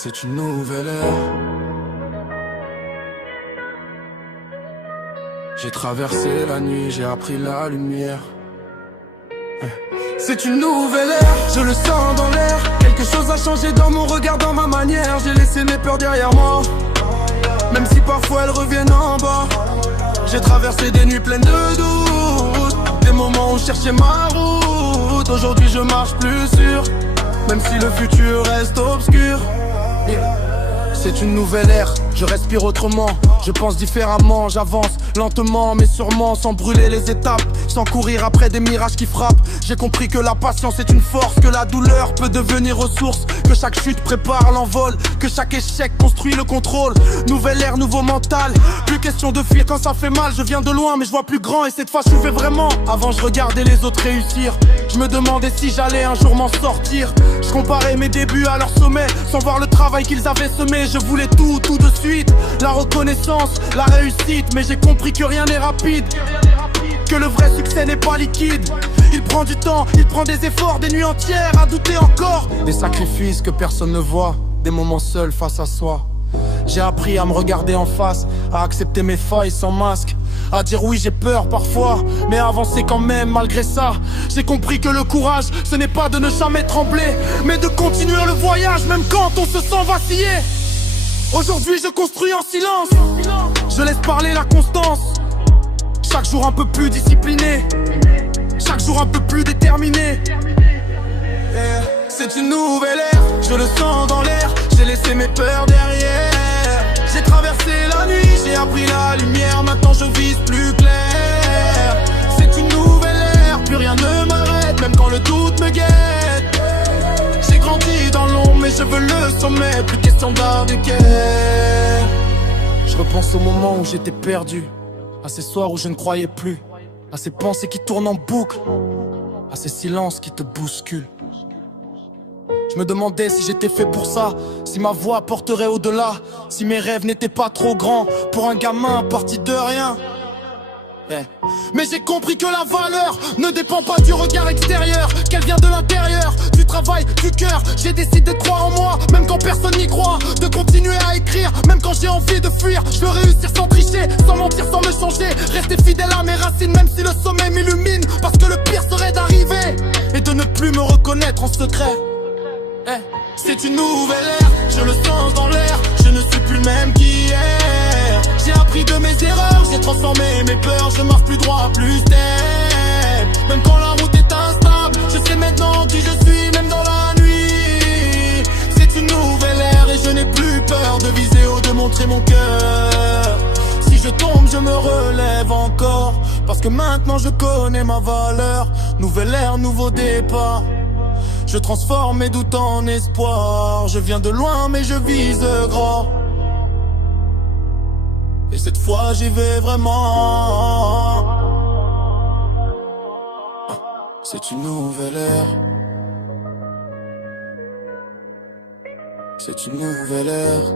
C'est une nouvelle ère. J'ai traversé la nuit, j'ai appris la lumière. C'est une nouvelle ère, je le sens dans l'air. Quelque chose a changé dans mon regard, dans ma manière. J'ai laissé mes peurs derrière moi, même si parfois elles reviennent en bas. J'ai traversé des nuits pleines de doutes, des moments où je cherchais ma route. Aujourd'hui je marche plus sûr, même si le futur reste obscur. C'est une nouvelle ère, je respire autrement, je pense différemment, j'avance lentement mais sûrement, sans brûler les étapes, sans courir après des mirages qui frappent. J'ai compris que la patience est une force, que la douleur peut devenir ressource, que chaque chute prépare l'envol, que chaque échec construit le contrôle. Nouvelle ère, nouveau mental, plus question de fuir quand ça fait mal. Je viens de loin mais je vois plus grand et cette fois je fais vraiment. Avant je regardais les autres réussir, je me demandais si j'allais un jour m'en sortir. Je comparais mes débuts à leur sommet, sans voir le travail qu'ils avaient semé. Je voulais tout de suite, la reconnaissance, la réussite. Mais j'ai compris que rien n'est rapide, que le vrai succès n'est pas liquide. Il prend du temps, il prend des efforts, des nuits entières à douter encore. Des sacrifices que personne ne voit, des moments seuls face à soi. J'ai appris à me regarder en face, à accepter mes failles sans masque, à dire oui j'ai peur parfois, mais à avancer quand même malgré ça. J'ai compris que le courage, ce n'est pas de ne jamais trembler, mais de continuer le voyage même quand on se sent vaciller. Aujourd'hui je construis en silence, je laisse parler la constance. Chaque jour un peu plus discipliné, chaque jour un peu plus déterminé. C'est une nouvelle ère, je le sens dans l'air. J'ai laissé mes peurs derrière, j'ai traversé la nuit, j'ai appris la lumière. Maintenant je vise plus clair. C'est une nouvelle ère, plus rien ne m'arrête, même quand le doute me guette. J'ai grandi dans l'ombre mais je veux le sommet, plus question d'art de guerre. Je repense au moment où j'étais perdu, à ces soirs où je ne croyais plus, à ces pensées qui tournent en boucle, à ces silences qui te bousculent. Je me demandais si j'étais fait pour ça, si ma voix porterait au-delà, si mes rêves n'étaient pas trop grands pour un gamin parti de rien. Mais j'ai compris que la valeur ne dépend pas du regard extérieur, qu'elle vient de l'intérieur, du travail, du cœur. J'ai décidé de croire en moi, même quand personne n'y croit, de continuer à écrire, même quand j'ai envie de fuir. Je veux réussir sans tricher, sans mentir, sans me changer, rester fidèle à mes racines, même si le sommet m'illumine. Parce que le pire serait d'arriver et de ne plus me reconnaître en secret. C'est une nouvelle ère, je le sens dans l'air. Je ne suis plus le même qu'hier. J'ai appris de mes erreurs, j'ai transformé mes peurs. Je marche plus droit, plus step. Même quand la route est instable, je sais maintenant qui je suis, même dans la nuit. C'est une nouvelle ère et je n'ai plus peur de viser haut, de montrer mon cœur. Si je tombe, je me relève encore, parce que maintenant je connais ma valeur. Nouvelle ère, nouveau départ. Je transforme mes doutes en espoir. Je viens de loin mais je vise grand, et cette fois j'y vais vraiment. C'est une nouvelle ère. C'est une nouvelle ère.